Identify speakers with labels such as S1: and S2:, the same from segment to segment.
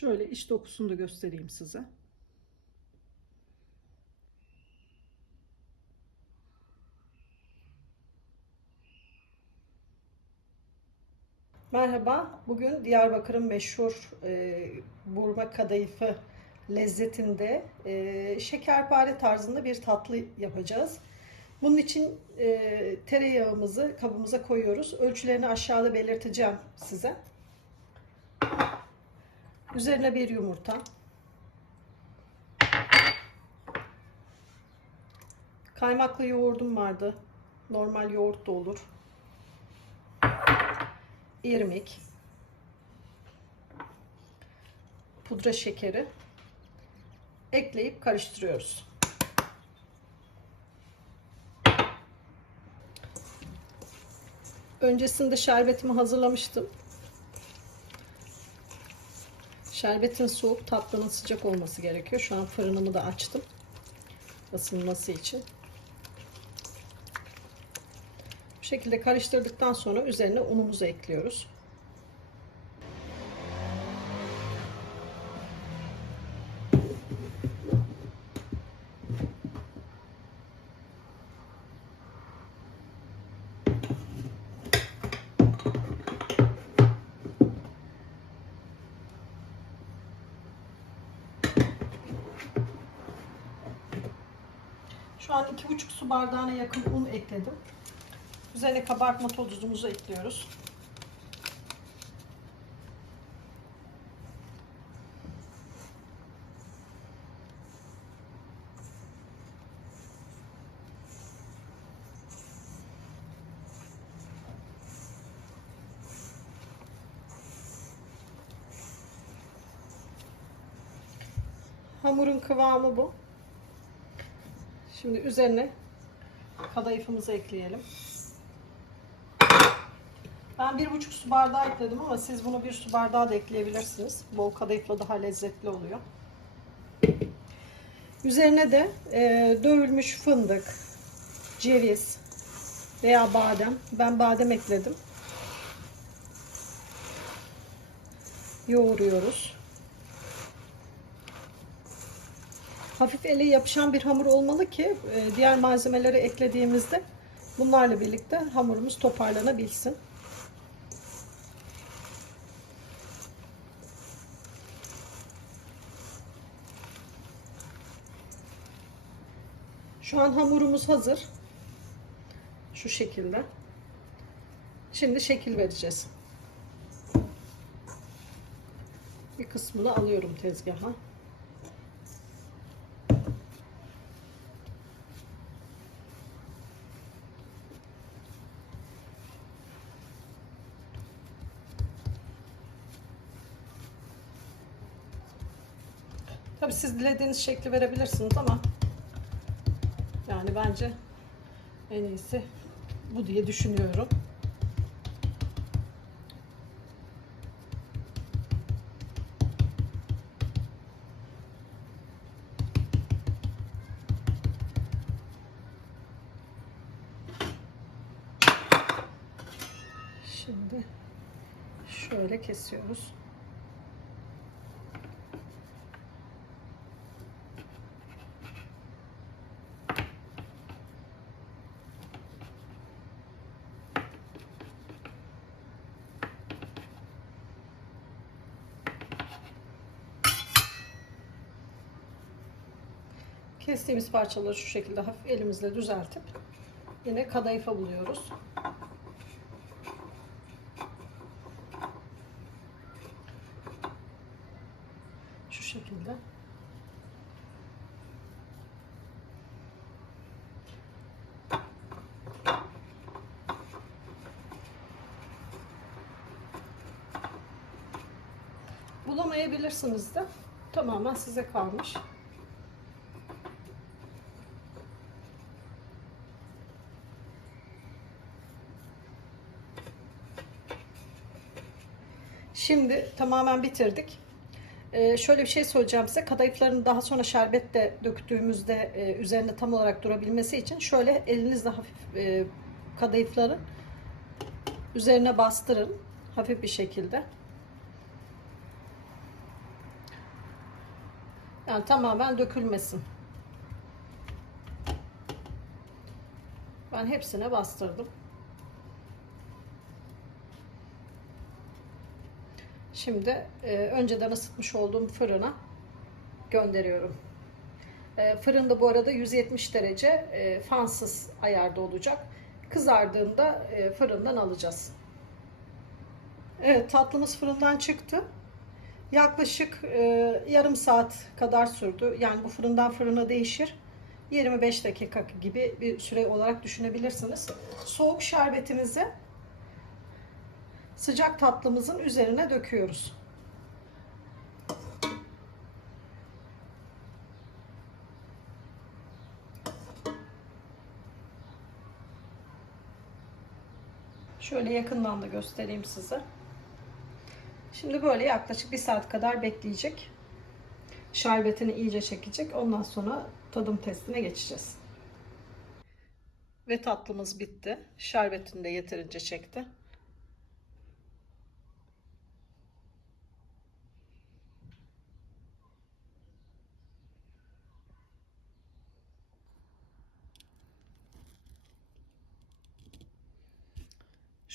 S1: Şöyle iç dokusunu da göstereyim size. Merhaba. Bugün Diyarbakır'ın meşhur e, burma kadayıfı lezzetinde e, şekerpare tarzında bir tatlı yapacağız. Bunun için e, tereyağımızı kabımıza koyuyoruz. Ölçülerini aşağıda belirteceğim size. Üzerine bir yumurta. Kaymaklı yoğurdum vardı. Normal yoğurt da olur. İrmik. Pudra şekeri. Ekleyip karıştırıyoruz. Öncesinde şerbetimi hazırlamıştım. Şerbetin soğuk, tatlının sıcak olması gerekiyor. Şu an fırınımı da açtım. ısınması için. Bu şekilde karıştırdıktan sonra üzerine unumuzu ekliyoruz. An 2,5 su bardağına yakın un ekledim. Üzerine kabartma tozumuzu ekliyoruz. Hamurun kıvamı bu. Şimdi üzerine kadayıfımızı ekleyelim. Ben bir buçuk su bardağı ekledim ama siz bunu bir su bardağı da ekleyebilirsiniz. Bol kadayıfla daha lezzetli oluyor. Üzerine de e, dövülmüş fındık, ceviz veya badem. Ben badem ekledim. Yoğuruyoruz. Hafif ele yapışan bir hamur olmalı ki e, diğer malzemeleri eklediğimizde bunlarla birlikte hamurumuz toparlanabilsin. Şu an hamurumuz hazır. Şu şekilde. Şimdi şekil vereceğiz. Bir kısmını alıyorum tezgaha. Tabi siz dilediğiniz şekli verebilirsiniz ama yani bence en iyisi bu diye düşünüyorum. Şimdi şöyle kesiyoruz. Kestiğimiz parçaları şu şekilde hafif elimizle düzeltip yine kadayıfa buluyoruz. Şu şekilde. Bulamayabilirsiniz de tamamen size kalmış. Şimdi tamamen bitirdik. Ee, şöyle bir şey söyleyeceğim size. Kadayıfların daha sonra şerbette döktüğümüzde e, üzerinde tam olarak durabilmesi için şöyle elinizle hafif e, kadayıfları üzerine bastırın. Hafif bir şekilde. Yani tamamen dökülmesin. Ben hepsine bastırdım. Şimdi e, önceden ısıtmış olduğum fırına gönderiyorum. E, fırında bu arada 170 derece e, fansız ayarda olacak. Kızardığında e, fırından alacağız. Evet tatlımız fırından çıktı. Yaklaşık e, yarım saat kadar sürdü. Yani bu fırından fırına değişir. 25 dakika gibi bir süre olarak düşünebilirsiniz. Soğuk şerbetimizi sıcak tatlımızın üzerine döküyoruz. Şöyle yakından da göstereyim size. Şimdi böyle yaklaşık bir saat kadar bekleyecek. Şerbetini iyice çekecek. Ondan sonra tadım testine geçeceğiz. Ve tatlımız bitti. Şerbetini de yeterince çekti.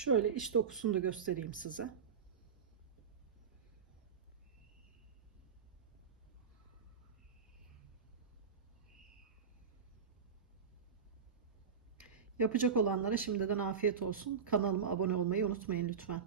S1: Şöyle iç dokusunu da göstereyim size. Yapacak olanlara şimdiden afiyet olsun. Kanalıma abone olmayı unutmayın lütfen.